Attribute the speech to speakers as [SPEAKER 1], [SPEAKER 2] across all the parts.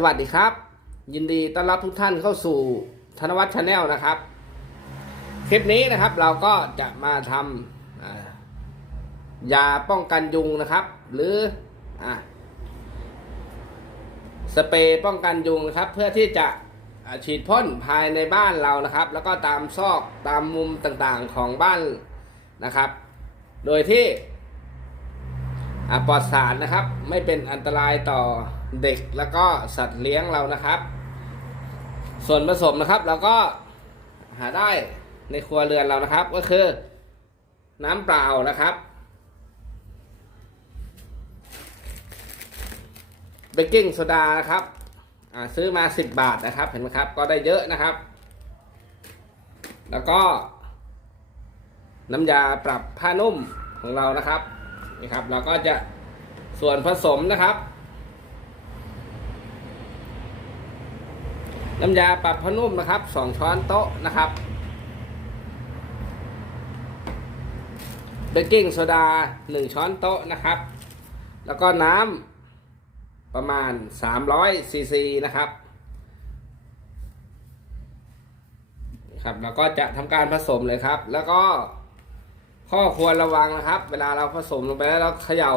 [SPEAKER 1] สวัสดีครับ ยินดีต้อนรับทุกท่านเข้าสู่ธนวัฒน์ชาแนลนะครับ คลิปนี้นะครับเราก็จะมาทำยาป้องกันยุงนะครับ หรืออสเปรย์ป้องกันยุงนะครับ เพื่อที่จะฉีดพ่นภายในบ้านเรานะครับ แล้วก็ตามซอกตามมุมต่างๆของบ้านนะครับ โดยที่อปลอดสารนะครับ ไม่เป็นอันตรายต่อ เด็กแล้วก็สัตว์เลี้ยงเรานะครับ ส่วนผสมนะครับเราก็หาได้ในครัวเรือนเรานะครับ ก็คือ น้ำเปล่านะครับเบกกิ้งโซดานะครับซื้อมา 10 บาทนะครับเห็นไหมครับ ก็ได้เยอะนะครับ แล้วก็ น้ำยาปรับผ้านุ่มของเรานะครับนี่ครับ เราก็จะส่วนผสมนะครับ น้ำยาปรับผ้านุ่มนะครับสองช้อนโต๊ะนะครับเบกกิ้งโซดาหนึ่งช้อนโต๊ะนะครับ แล้วก็น้ำประมาณ300ซีซีนะครับครับเราก็จะทำการผสมเลยครับ แล้วก็ข้อควรระวังนะครับ เวลาเราผสมลงไปแล้วเราเขย่า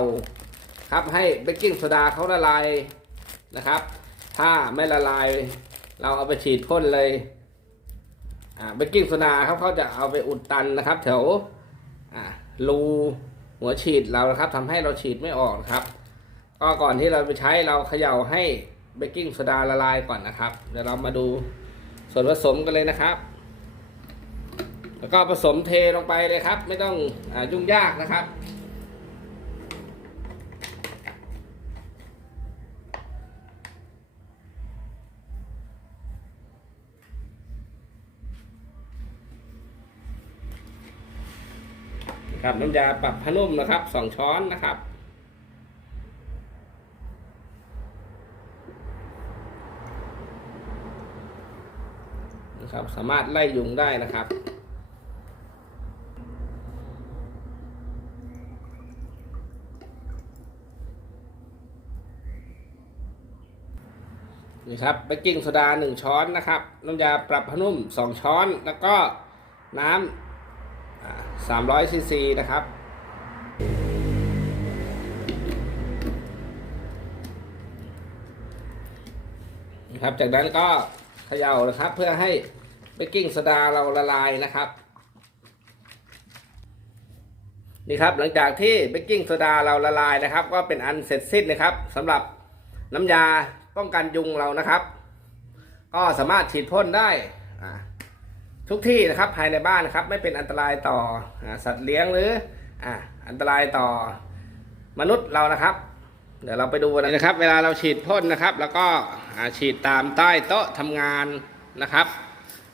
[SPEAKER 1] ครับให้เบกกิ้งโซดาเขาละลายนะครับ ถ้าไม่ละลาย เราเอาไปฉีดพ่นเลย อ่าเบกกิ้งโซดาครับเขาจะเอาไปอุดตันนะครับ แถวอ่ารูหัวฉีดเรานะครับทำให้เราฉีดไม่ออกนะครับ ก็ก่อนที่เราไปใช้เราเขย่าให้เบกกิ้งโซดาละลายก่อนนะครับ เดี๋ยวเรามาดูส่วนผสมกันเลยนะครับ แล้วก็ผสมเทลงไปเลยครับ ไม่ต้องอยุ่งยากนะครับ ครับน้ำยาปรับผ้านุ่มนะครับสองช้อนนะครับ นะครับ สามารถไล่ยุงได้นะครับนี่ครับเบกกิ้งโซดาหนึ่งช้อนนะครับ น้ำยาปรับผ้านุ่มสองช้อน แล้วก็น้ำ สามร้อยซีซีนะครับ นะครับ จากนั้นก็เขย่านะครับ เพื่อให้เบกกิ้งโซดาเราละลายนะครับ นี่ครับหลังจากที่เบกกิ้งโซดาเราละลายนะครับ ก็เป็นอันเสร็จสิ้นนะครับสำหรับน้ำยาป้องกันยุงเรานะครับ ก็สามารถฉีดพ่นได้อ่า ทุกที่นะครับภายในบ้านนะครับ ไม่เป็นอันตรายต่อสัตว์เลี้ยงหรืออ่าอันตรายต่อมนุษย์เรานะครับ เดี๋ยวเราไปดูนะครับ เวลาเราฉีดพ่นนะครับ แล้วก็ฉีดตามใต้โต๊ะทำงานนะครับ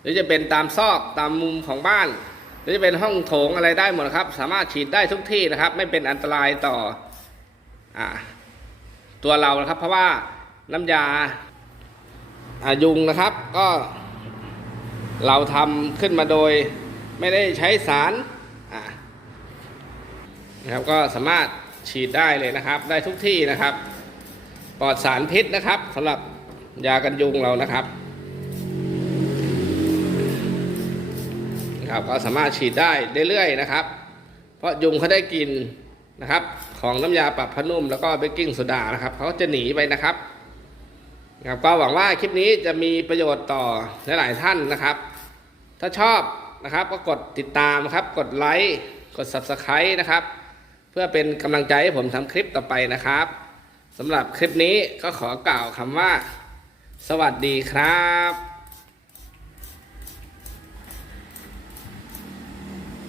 [SPEAKER 1] หรือจะเป็นตามซอกตามมุมของบ้าน หรือจะเป็นห้องโถงอะไรได้หมดนะครับ สามารถฉีดได้ทุกที่นะครับ ไม่เป็นอันตรายต่ออตัวเรานะครับ เพราะว่าน้ำยาอายุงนะครับ ก็ เราทำขึ้นมาโดยไม่ได้ใช้สารนะครับก็สามารถฉีดได้เลยนะครับ ได้ทุกที่นะครับ ปลอดสารพิษนะครับสำหรับยากันยุงเรานะครับนะครับ ก็สามารถฉีดได้เรื่อยๆนะครับ เพราะยุงเขาได้กินนะครับ ของน้ำยาปรับผ้านุ่มแล้วก็เบกกิ้งโซดานะครับเขาจะหนีไปนะครับนะครับก็หวังว่าคลิปนี้จะมีประโยชน์ต่อหลายๆท่านนะครับ ถ้าชอบนะครับก็กดติดตามครับ กดไลค์กด Subscribe นะครับ เพื่อเป็นกำลังใจให้ผมทำคลิปต่อไปนะครับสำหรับคลิปนี้ก็ขอกล่าวคำว่า สวัสดีครับ